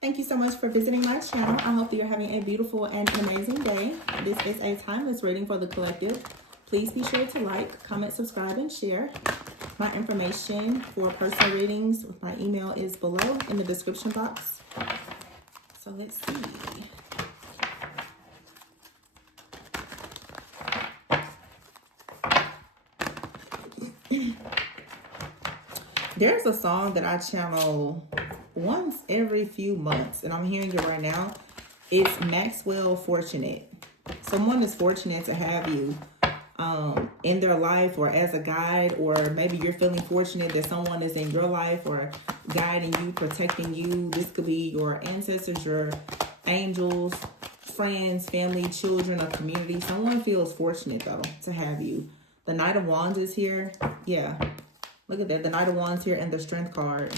Thank you so much for visiting my channel. I hope that you're having a beautiful and amazing day. This is a timeless reading for the collective. Please be sure to like, comment, subscribe, and share. My information for personal readings with my email is below in the description box. So let's see. There's a song that I channel once every few months, and I'm hearing it right now. It's Maxwell Fortunate. Someone is fortunate to have you in their life or as a guide, or maybe you're feeling fortunate that someone is in your life or guiding you, protecting you. This could be your ancestors, your angels, friends, family, children, or community. Someone feels fortunate though to have you. The Knight of Wands is here. Yeah, look at that. The Knight of Wands here and the Strength card.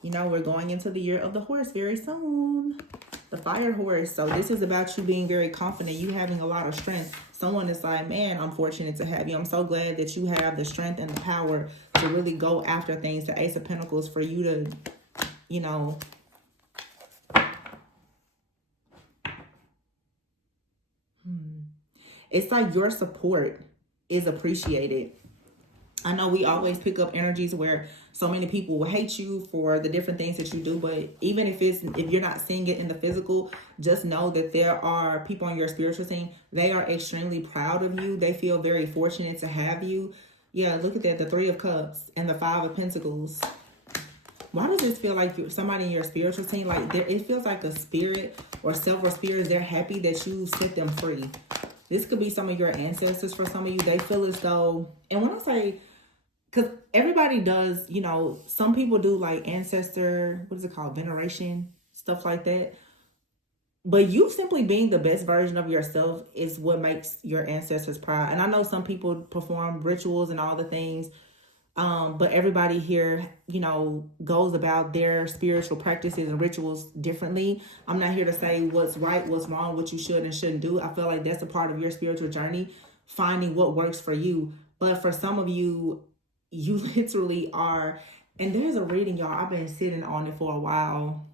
You know, we're going into the year of the horse very soon. The fire horse. So this is about you being very confident, you having a lot of strength. Someone is like, man, I'm fortunate to have you. I'm so glad that you have the strength and the power to really go after things. The Ace of Pentacles, for you to, you know, it's like your support is appreciated. I know we always pick up energies where so many people will hate you for the different things that you do, but even if you're not seeing it in the physical, just know that there are people on your spiritual team. They are extremely proud of you. They feel very fortunate to have you. Yeah, look at that, the Three of Cups and the Five of Pentacles. Why does this feel like somebody in your spiritual team, like it feels like a spirit or several spirits, they're happy that you set them free. This could be some of your ancestors for some of you. They feel as though, and when I say, because everybody does, you know, some people do like ancestor, what is it called? Veneration, stuff like that. But you simply being the best version of yourself is what makes your ancestors proud. And I know some people perform rituals and all the things, but everybody here, you know, goes about their spiritual practices and rituals differently. I'm not here to say what's right, what's wrong, what you should and shouldn't do. I feel like that's a part of your spiritual journey, finding what works for you. But for some of you, you literally are, and there's a reading, y'all, I've been sitting on it for a while.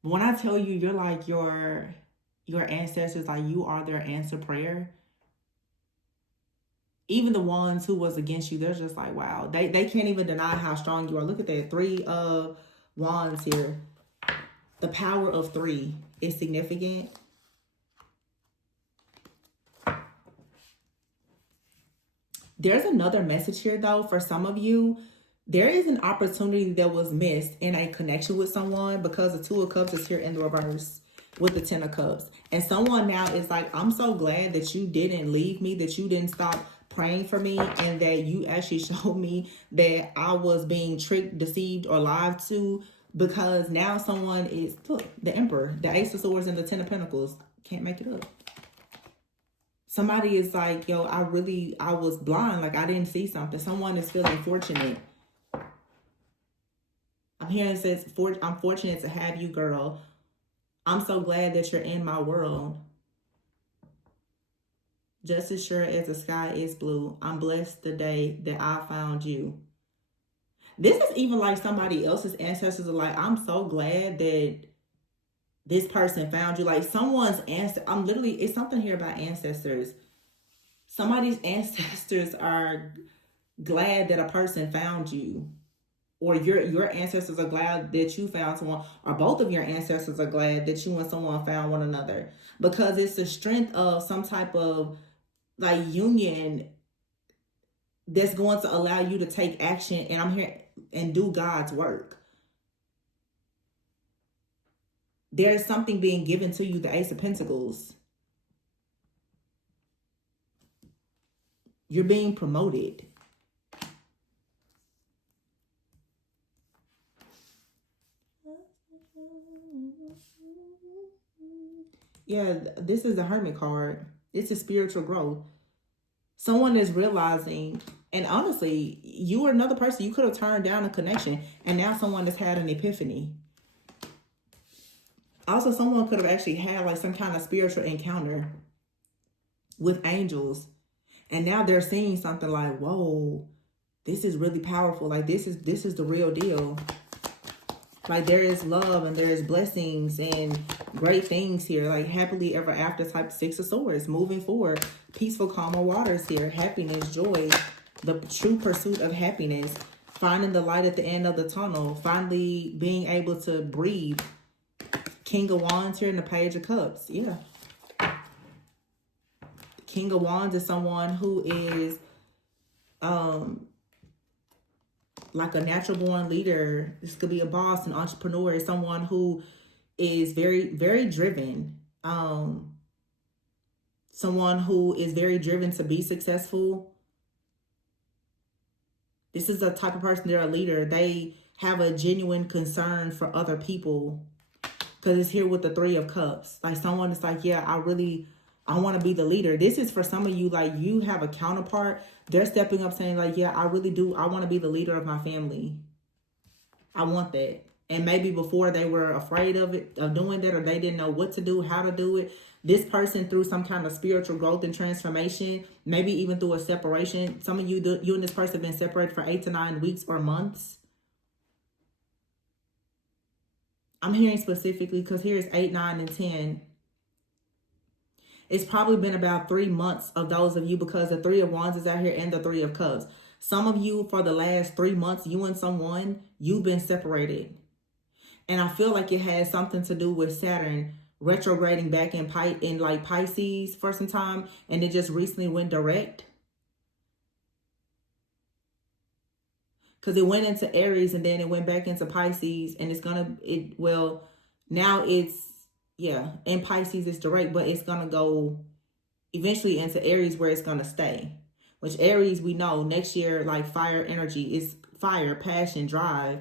When I tell you, you're like your ancestors, like you are their answer prayer. Even the ones who was against you, they're just like, wow. They can't even deny how strong you are. Look at that, Three of Wands here. The power of three is significant. There's another message here, though, for some of you. There is an opportunity that was missed in a connection with someone, because the Two of Cups is here in the reverse with the Ten of Cups. And someone now is like, I'm so glad that you didn't leave me, that you didn't stop praying for me, and that you actually showed me that I was being tricked, deceived, or lied to. Because now someone is, look, the Emperor, the Ace of Swords, and the Ten of Pentacles. Can't make it up. Somebody is like, yo, I was blind. Like, I didn't see something. Someone is feeling fortunate. I'm hearing it says, I'm fortunate to have you, girl. I'm so glad that you're in my world. Just as sure as the sky is blue, I'm blessed the day that I found you. This is even like somebody else's ancestors are like, I'm so glad that this person found you. Like someone's ancestor, it's something here about ancestors. Somebody's ancestors are glad that a person found you. Or your ancestors are glad that you found someone. Or both of your ancestors are glad that you and someone found one another. Because it's the strength of some type of like union that's going to allow you to take action. And I'm here and do God's work. There's something being given to you, the Ace of Pentacles. You're being promoted. Yeah, this is the Hermit card. It's a spiritual growth. Someone is realizing, and honestly, you or another person, you could have turned down a connection, and now someone has had an epiphany. Also, someone could have actually had like some kind of spiritual encounter with angels, and now they're seeing something like, whoa, this is really powerful. Like this is the real deal. Like, there is love and there is blessings and great things here. Like, happily ever after type 6 of Swords. Moving forward. Peaceful, calmer waters here. Happiness, joy. The true pursuit of happiness. Finding the light at the end of the tunnel. Finally being able to breathe. King of Wands here and the Page of Cups. Yeah. King of Wands is someone who is like a natural born leader. This could be a boss, an entrepreneur, someone who is very, very driven. Someone who is very driven to be successful. This is the type of person, they're a leader. They have a genuine concern for other people. Because it's here with the 3 of Cups. Like, someone is like, yeah, I want to be the leader. This is for some of you, like, you have a counterpart. They're stepping up saying, like, yeah, I really do. I want to be the leader of my family. I want that. And maybe before they were afraid of doing that, or they didn't know what to do, how to do it. This person, through some kind of spiritual growth and transformation, maybe even through a separation. Some of you, you and this person have been separated for 8 to 9 weeks or months. I'm hearing specifically because here's 8, 9, and 10. It's probably been about 3 months of those of you, because the 3 of Wands is out here and the 3 of Cups. Some of you, for the last 3 months, you and someone, you've been separated. And I feel like it has something to do with Saturn retrograding back in like Pisces for some time. And it just recently went direct. Because it went into Aries and then it went back into Pisces. And it's going to, now it's, yeah, in Pisces it's direct, but it's going to go eventually into Aries where it's going to stay. Which Aries, we know, next year, like, fire energy is fire, passion, drive,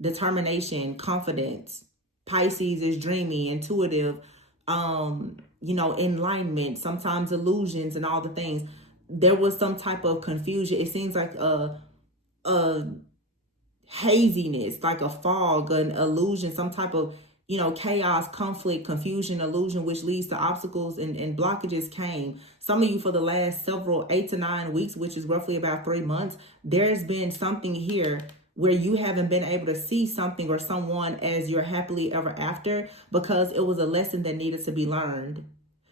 determination, confidence. Pisces is dreamy, intuitive, enlightenment, sometimes illusions and all the things. There was some type of confusion. It seems like a haziness, like a fog, an illusion, some type of, chaos, conflict, confusion, illusion, which leads to obstacles and blockages came. Some of you, for the last 8 to 9 weeks, which is roughly about 3 months, there's been something here where you haven't been able to see something or someone as your happily ever after, because it was a lesson that needed to be learned.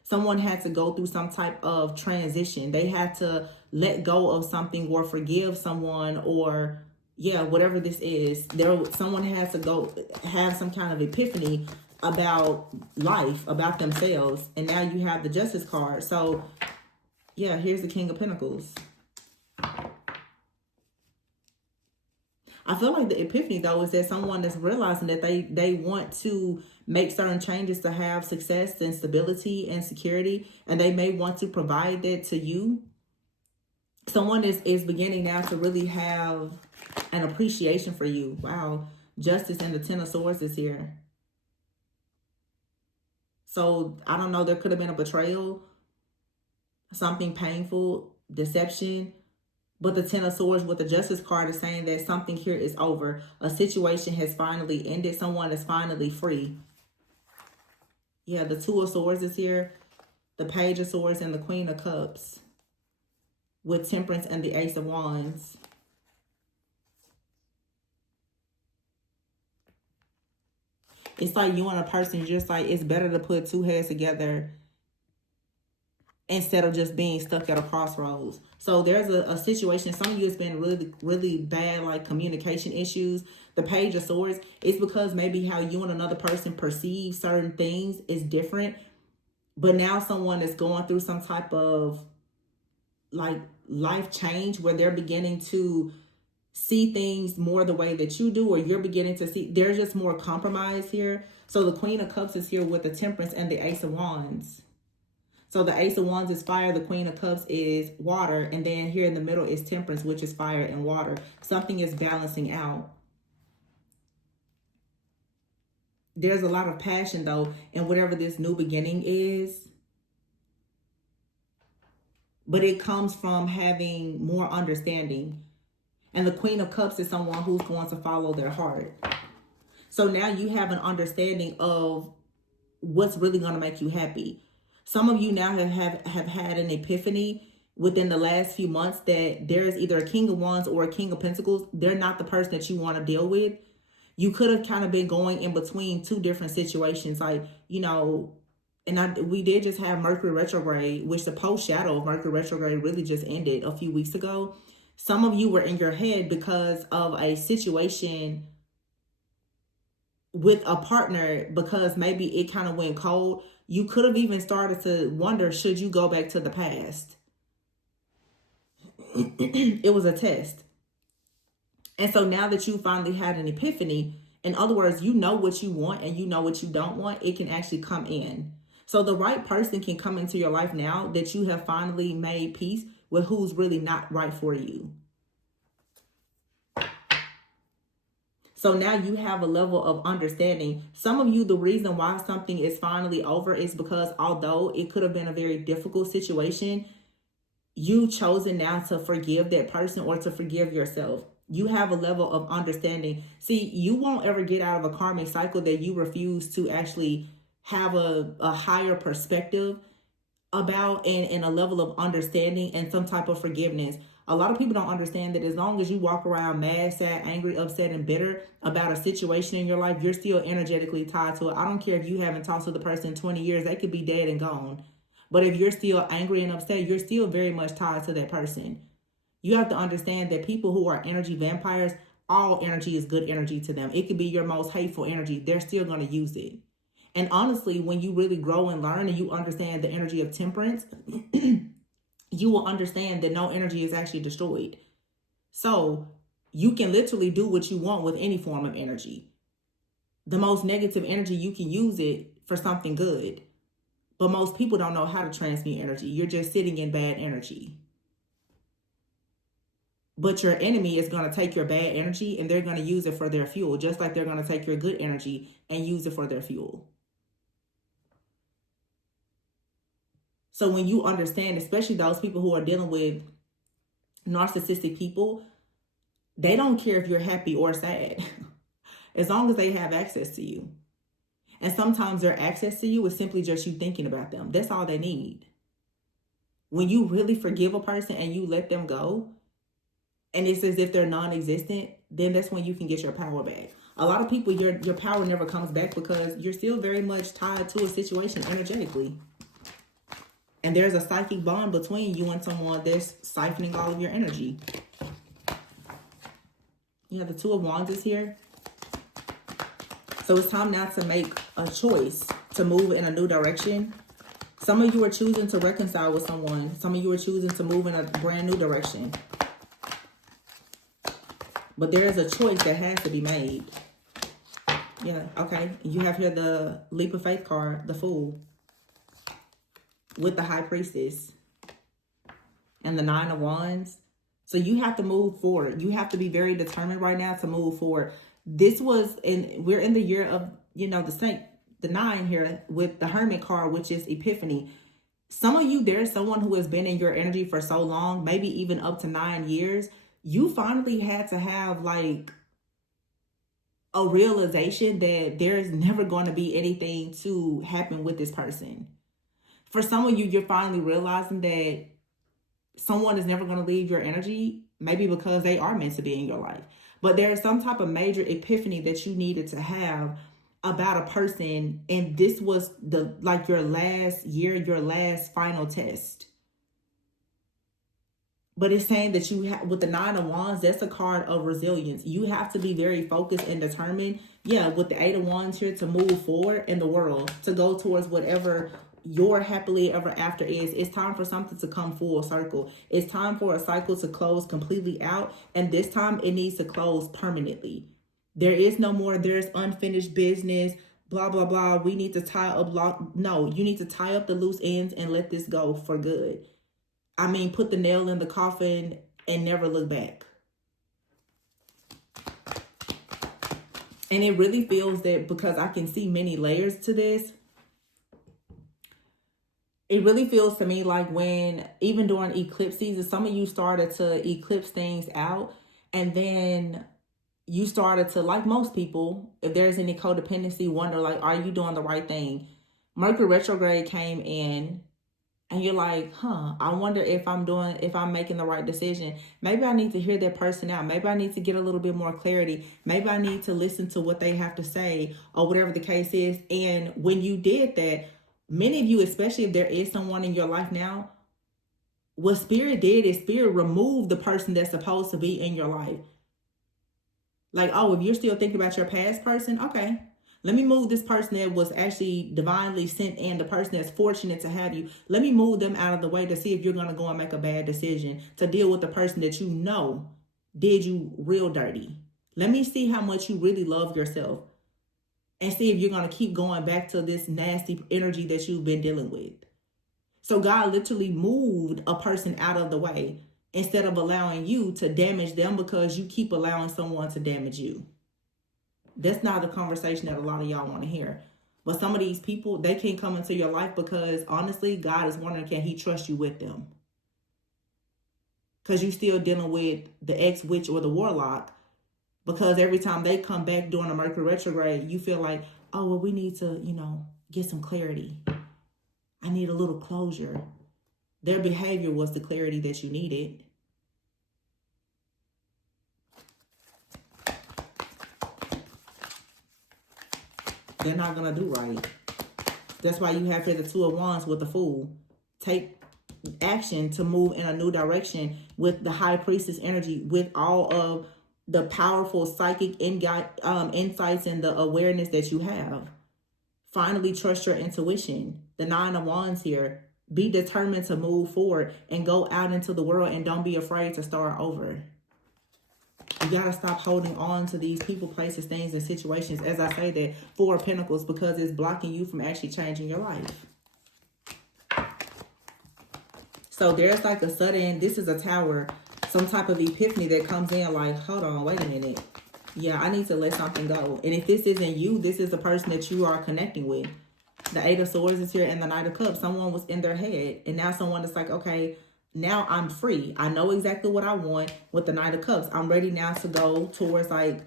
Someone had to go through some type of transition. They had to let go of something or forgive someone, or whatever this is. Someone has to have some kind of epiphany about life, about themselves. And now you have the Justice card. So here's the King of Pentacles. I feel like the epiphany, though, is that someone is realizing that they want to make certain changes to have success and stability and security, and they may want to provide that to you. Someone is beginning now to really have an appreciation for you. Wow. Justice and the 10 of Swords is here. So, I don't know, there could have been a betrayal, something painful, deception. But the 10 of Swords with the Justice card is saying that something here is over. A situation has finally ended. Someone is finally free. Yeah, the 2 of Swords is here. The Page of Swords and the Queen of Cups. With Temperance and the Ace of Wands. It's like you and a person, just like, it's better to put 2 heads together instead of just being stuck at a crossroads. So there's a situation. Some of you, it's been really, really bad, like communication issues. The Page of Swords, it's because maybe how you and another person perceive certain things is different. But now someone is going through some type of like life change where they're beginning to see things more the way that you do, or you're beginning to see, there's just more compromise here. So the Queen of Cups is here with the Temperance and the Ace of Wands. So the Ace of Wands is fire, the Queen of Cups is water, and then here in the middle is Temperance, which is fire and water. Something is balancing out. There's a lot of passion, though, in whatever this new beginning is. But it comes from having more understanding. And the Queen of Cups is someone who's going to follow their heart. So now you have an understanding of what's really going to make you happy. Some of you now have had an epiphany within the last few months that there is either a King of Wands or a King of Pentacles. They're not the person that you want to deal with. You could have kind of been going in between two different situations. Like, you know, we did just have Mercury retrograde, which the post shadow of Mercury retrograde really just ended a few weeks ago. Some of you were in your head because of a situation with a partner, because maybe it kind of went cold. You could have even started to wonder, should you go back to the past? It was a test. And so now that you finally had an epiphany, in other words, you know what you want and you know what you don't want, it can actually come in. So the right person can come into your life now that you have finally made peace with who's really not right for you. So now you have a level of understanding. Some of you, the reason why something is finally over is because although it could have been a very difficult situation, you chosen now to forgive that person or to forgive yourself. You have a level of understanding. See, you won't ever get out of a karmic cycle that you refuse to actually have a higher perspective about, and a level of understanding and some type of forgiveness. A lot of people don't understand that as long as you walk around mad, sad, angry, upset, and bitter about a situation in your life, you're still energetically tied to it. I don't care if you haven't talked to the person in 20 years, they could be dead and gone. But if you're still angry and upset, you're still very much tied to that person. You have to understand that people who are energy vampires, all energy is good energy to them. It could be your most hateful energy. They're still going to use it. And honestly, when you really grow and learn and you understand the energy of temperance, you will understand that no energy is actually destroyed. So you can literally do what you want with any form of energy. The most negative energy, you can use it for something good. But most people don't know how to transmute energy. You're just sitting in bad energy. But your enemy is going to take your bad energy and they're going to use it for their fuel, just like they're going to take your good energy and use it for their fuel. So when you understand, especially those people who are dealing with narcissistic people, they don't care if you're happy or sad, as long as they have access to you. And sometimes their access to you is simply just you thinking about them. That's all they need. When you really forgive a person and you let them go, and it's as if they're non-existent, then that's when you can get your power back. A lot of people, your power never comes back because you're still very much tied to a situation energetically. And there's a psychic bond between you and someone that's siphoning all of your energy. You have the Two of Wands is here. So it's time now to make a choice to move in a new direction. Some of you are choosing to reconcile with someone. Some of you are choosing to move in a brand new direction. But there is a choice that has to be made. Yeah, okay. You have here the Leap of Faith card, the Fool, with the High Priestess and the Nine of Wands. So you have to move forward. You have to be very determined right now to move forward. We're in the year of, the Saint, the 9 here with the Hermit card, which is Epiphany. Some of you, there's someone who has been in your energy for so long, maybe even up to 9 years. You finally had to have like a realization that there's never going to be anything to happen with this person. For some of you, you're finally realizing that someone is never going to leave your energy, maybe because they are meant to be in your life. But there is some type of major epiphany that you needed to have about a person, and this was your last year, your last final test. But it's saying that you have, with the Nine of Wands, that's a card of resilience. You have to be very focused and determined. Yeah, with the Eight of Wands here, to move forward in the world, to go towards whatever your happily ever after is. It's time for something to come full circle. It's time for a cycle to close completely out. And this time it needs to close permanently. There is no more, there's unfinished business, blah, blah, blah. We need to tie up, no, you need to tie up the loose ends and let this go for good. I mean, put the nail in the coffin and never look back. And it really feels that, because I can see many layers to this, it really feels to me like when, even during eclipse season, some of you started to eclipse things out, and then you started to, like most people, if there's any codependency, wonder like, are you doing the right thing? Mercury retrograde came in, And you're like, I wonder if I'm making the right decision. Maybe I need to hear that person out. Maybe I need to get a little bit more clarity. Maybe I need to listen to what they have to say, or whatever the case is. And when you did that, many of you, especially if there is someone in your life now, what Spirit did is Spirit removed the person that's supposed to be in your life. Like, oh, if you're still thinking about your past person, okay, let me move this person that was actually divinely sent in, the person that's fortunate to have you. Let me move them out of the way to see if you're going to go and make a bad decision to deal with the person that you know did you real dirty. Let me see how much you really love yourself and see if you're going to keep going back to this nasty energy that you've been dealing with. So God literally moved a person out of the way instead of allowing you to damage them because you keep allowing someone to damage you. That's not the conversation that a lot of y'all want to hear. But some of these people, they can't come into your life because honestly, God is wondering, can he trust you with them? Because you still dealing with the ex-witch or the warlock. Because every time they come back during a Mercury retrograde, you feel like, oh, well, we need to, get some clarity. I need a little closure. Their behavior was the clarity that you needed. They're not going to do right. That's why you have here the Two of Wands with the Fool. Take action to move in a new direction with the High Priestess energy, with all of the powerful psychic insights and the awareness that you have. Finally, trust your intuition. The Nine of Wands here. Be determined to move forward and go out into the world, and don't be afraid to start over. You got to stop holding on to these people, places, things, and situations. As I say that, Four of Pentacles, because it's blocking you from actually changing your life. So there's like a sudden, this is a Tower, some type of epiphany that comes in like, hold on, wait a minute. Yeah, I need to let something go. And if this isn't you, this is the person that you are connecting with. The Eight of Swords is here and the Knight of Cups. Someone was in their head. And now someone is like, okay, now I'm free. I know exactly what I want with the Knight of Cups. I'm ready now to go towards like,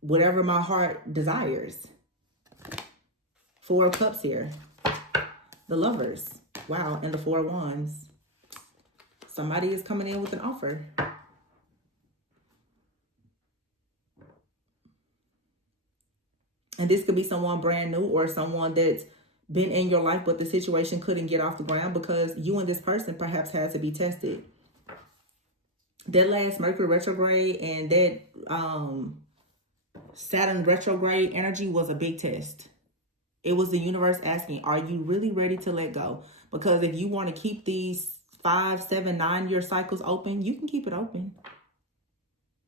whatever my heart desires. Four of Cups here. The Lovers. Wow. And the Four of Wands. Somebody is coming in with an offer. And this could be someone brand new or someone that's been in your life, but the situation couldn't get off the ground because you and this person perhaps had to be tested. That last Mercury retrograde and that Saturn retrograde energy was a big test. It was the universe asking, are you really ready to let go? Because if you want to keep these 5, 7, 9-year cycles open, you can keep it open.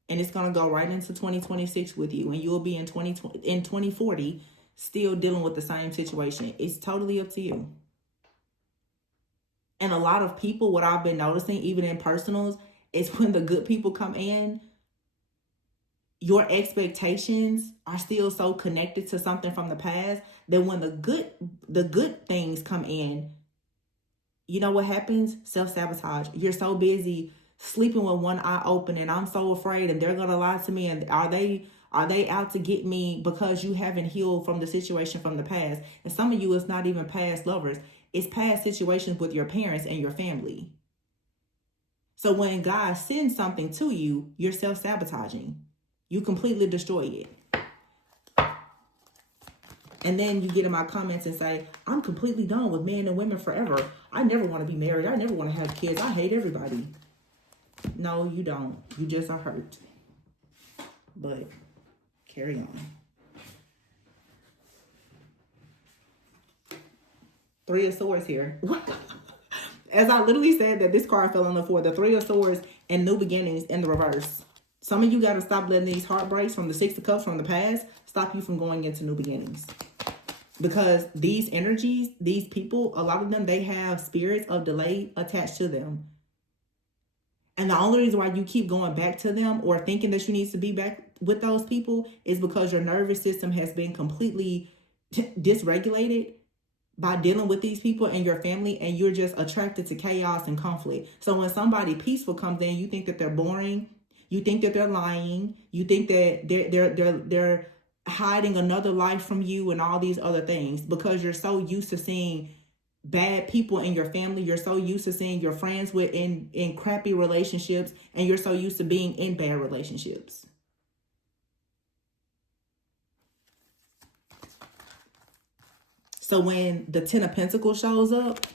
And it's going to go right into 2026 with you. And you'll be in 2040 still dealing with the same situation. It's totally up to you. And a lot of people, what I've been noticing, even in personals, is when the good people come in, your expectations are still so connected to something from the past that when the good things come in, you know what happens? Self-sabotage. You're so busy sleeping with one eye open, and I'm so afraid, and they're gonna lie to me, and are they out to get me because you haven't healed from the situation from the past? And some of you, it's not even past lovers, it's past situations with your parents and your family. So when God sends something to you, you're self-sabotaging. You completely destroy it. And then you get in my comments and say, I'm completely done with men and women forever. I never want to be married. I never want to have kids. I hate everybody. No, you don't. You just are hurt. But carry on. Three of Swords here. As I literally said that this card fell on the floor. The Three of Swords and New Beginnings in the reverse. Some of you got to stop letting these heartbreaks from the Six of Cups from the past stop you from going into new beginnings. Because these energies, these people, a lot of them, they have spirits of delay attached to them. And the only reason why you keep going back to them or thinking that you need to be back with those people is because your nervous system has been completely dysregulated by dealing with these people and your family, and you're just attracted to chaos and conflict. So when somebody peaceful comes in, you think that they're boring, you think that they're lying, you think that they're hiding another life from you and all these other things because you're so used to seeing bad people in your family. You're so used to seeing your friends with in crappy relationships, and you're so used to being in bad relationships. So when the Ten of Pentacles shows up,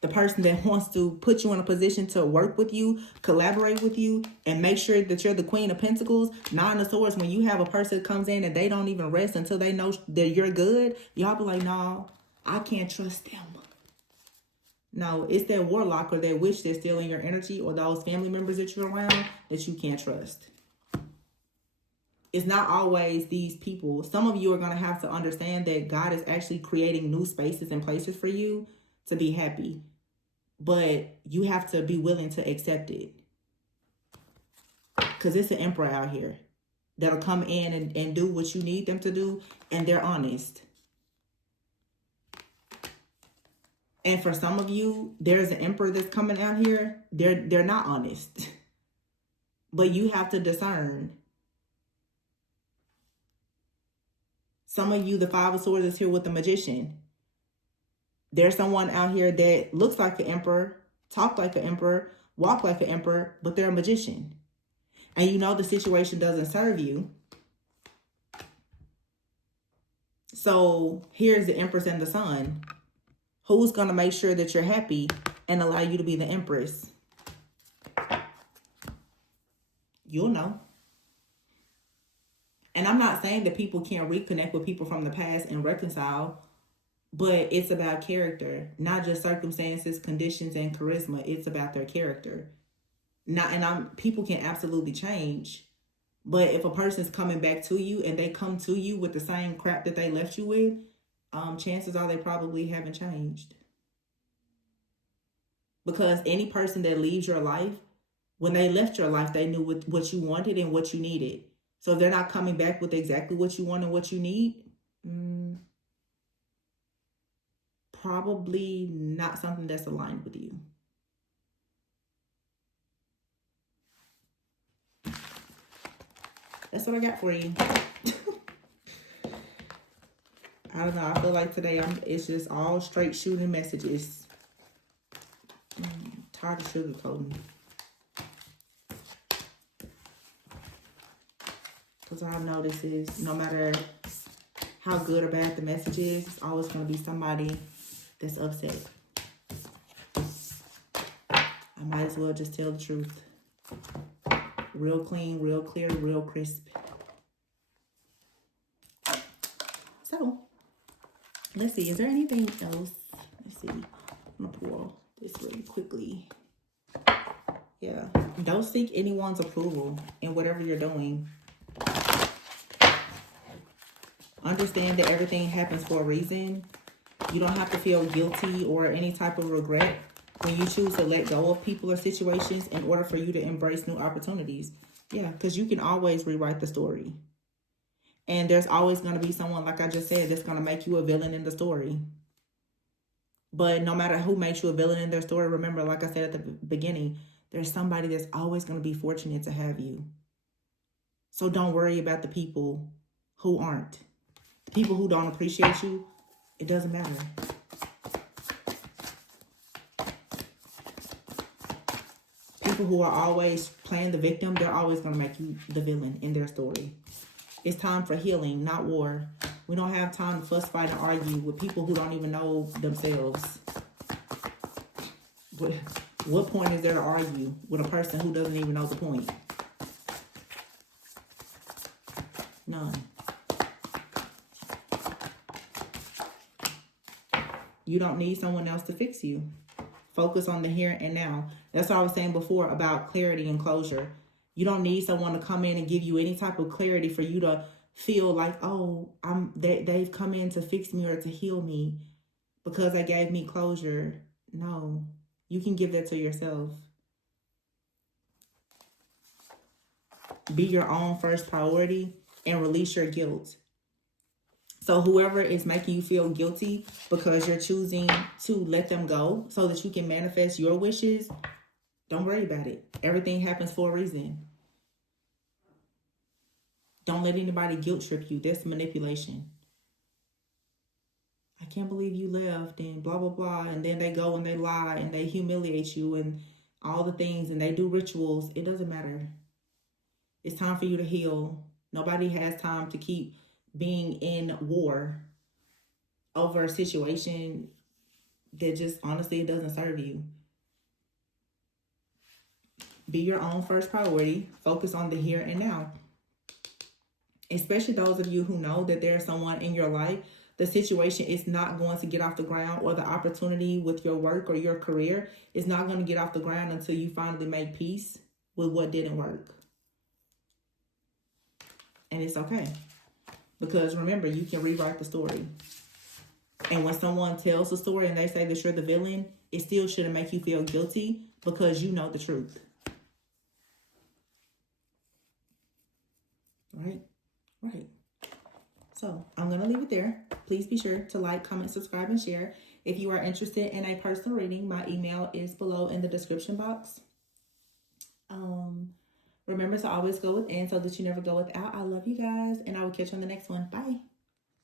the person that wants to put you in a position to work with you, collaborate with you, and make sure that you're the Queen of Pentacles, Nine of Swords, when you have a person that comes in and they don't even rest until they know that you're good, y'all be like, no, I can't trust them. No, it's that warlock or that witch that's stealing your energy, or those family members that you're around that you can't trust. It's not always these people. Some of you are going to have to understand that God is actually creating new spaces and places for you to be happy. But you have to be willing to accept it. Because it's an emperor out here that'll come in and do what you need them to do, and they're honest. And for some of you, there's an emperor that's coming out here. They're not honest. But you have to discern. Some of you, the Five of Swords is here with the Magician. There's someone out here that looks like an emperor, talk like an emperor, walk like an emperor, but they're a magician. And you know the situation doesn't serve you. So here's the Empress and the Sun. Who's going to make sure that you're happy and allow you to be the Empress? You'll know. And I'm not saying that people can't reconnect with people from the past and reconcile, but it's about character, not just circumstances, conditions, and charisma. It's about their character. People can absolutely change, but if a person's coming back to you and they come to you with the same crap that they left you with, chances are they probably haven't changed. Because any person that leaves your life, when they left your life, they knew what you wanted and what you needed. So if they're not coming back with exactly what you want and what you need, probably not something that's aligned with you. That's what I got for you. I don't know. I feel like today it's just all straight shooting messages. Tired of sugarcoating. Because all I know this is, no matter how good or bad the message is, it's always going to be somebody that's upset. I might as well just tell the truth. Real clean, real clear, real crisp. So, let's see. Is there anything else? Let's see. I'm going to pour this really quickly. Yeah. Don't seek anyone's approval in whatever you're doing. Understand that everything happens for a reason. You don't have to feel guilty or any type of regret when you choose to let go of people or situations in order for you to embrace new opportunities. Yeah, because you can always rewrite the story. And there's always going to be someone, like I just said, that's going to make you a villain in the story. But no matter who makes you a villain in their story, remember, like I said at the beginning, there's somebody that's always going to be fortunate to have you. So don't worry about the people who aren't. The people who don't appreciate you, it doesn't matter. People who are always playing the victim, they're always going to make you the villain in their story. It's time for healing, not war. We don't have time to fuss, fight, and argue with people who don't even know themselves. What point is there to argue with a person who doesn't even know the point? None. You don't need someone else to fix you. Focus on the here and now. That's what I was saying before about clarity and closure. You don't need someone to come in and give you any type of clarity for you to feel like, oh, they've come in to fix me or to heal me because they gave me closure. No, you can give that to yourself. Be your own first priority and release your guilt. So whoever is making you feel guilty because you're choosing to let them go so that you can manifest your wishes, don't worry about it. Everything happens for a reason. Don't let anybody guilt trip you. That's manipulation. I can't believe you left and blah, blah, blah. And then they go and they lie and they humiliate you and all the things and they do rituals. It doesn't matter. It's time for you to heal. Nobody has time to keep being in war over a situation that just honestly, it doesn't serve you. Be your own first priority. Focus on the here and now. Especially those of you who know that there's someone in your life, the situation is not going to get off the ground, or the opportunity with your work or your career is not going to get off the ground until you finally make peace with what didn't work. And it's okay. Because remember, you can rewrite the story. And when someone tells the story and they say that you're the villain, it still shouldn't make you feel guilty because you know the truth. Right? Right. So I'm going to leave it there. Please be sure to like, comment, subscribe, and share. If you are interested in a personal reading, my email is below in the description box. Remember to always go within so that you never go without. I love you guys, and I will catch you on the next one. Bye.